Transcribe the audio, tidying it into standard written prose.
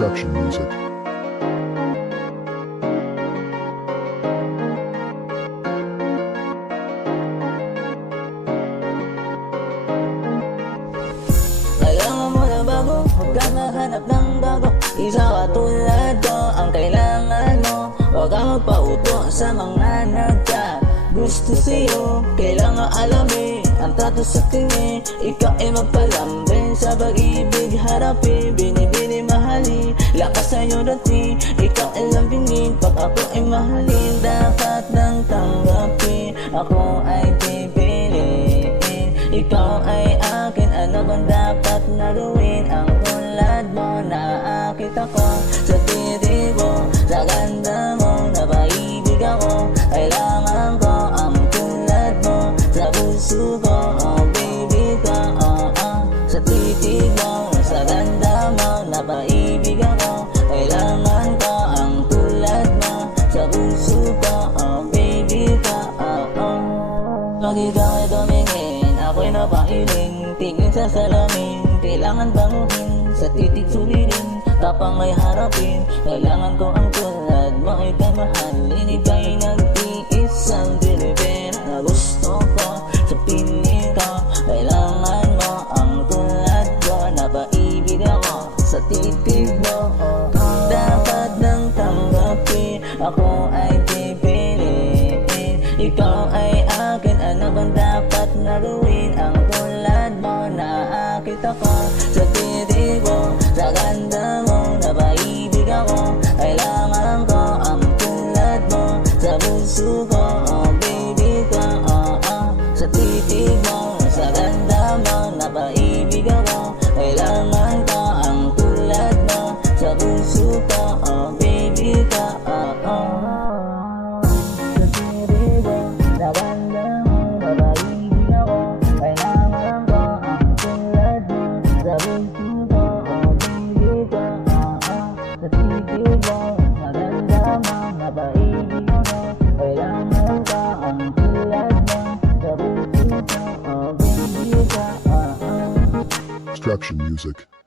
Construction music. Kailangan mo na bago, huwag kang nahanap ng bago. Isa katulad ko ang kailangan mo. Huwag kang magpauto sa mga gusto sa'yo. Kailangan alamin ang trato sa tingin. Ikaw ay magpalambing sa pag-ibig. Harapin, binibini, mahalin. Lakas sa'yo dati, ikaw ay lambingin. Pag ako ay mahalin, dapat nang tanggapin. Ako ay pipiliin, ikaw ay akin. Ano bang dapat na gawin? Ang tulad mo, naakit ako sa titig mo. Sa ganda mo, napaibig ako. Kailangan ko ang tulad mo sa puso ko. Oh baby ka, sa titig mo, sa ganda mo, napaibig ako. Kailangan ko ang tulad mo sa puso ko. Oh baby ka, Pag ikaw ay tumingin, ako'y napailing. Tingin sa salamin, kailangan banguhin. Sa titig sulilin, tapang ay harapin. Kailangan ko ang tulad mo, ika'y mahalin. Ika'y nagtiis ang bilibin na gusto ko sa piling ko. Kailangan mo ang tulad ko, napaibig ako sa titig mo. Dapat nang tanggapin, ako ay pipiliin. Ikaw ay akin, ano bang dapat na gawin? Ang tulad mo, naakit ako sa titig mo. Sa ganda mo, napaibig ako. Kailangan ko ang tulad mo sa puso ko. Oh baby ka, sa titig mo, sa ganda mo, napaibig ako. Kailangan ko ang tulad mo sa puso ko. Oh baby ka, sa titig mo, sa ganda mo, napaibig ako. Kailangan ko ang tulad mo sa puso ko. Oh baby ka, sa titig mo, sa ganda mo, napaibig ako. Kailangan ko ang tulad mo sa puso ko. Oh baby ka, Construction music.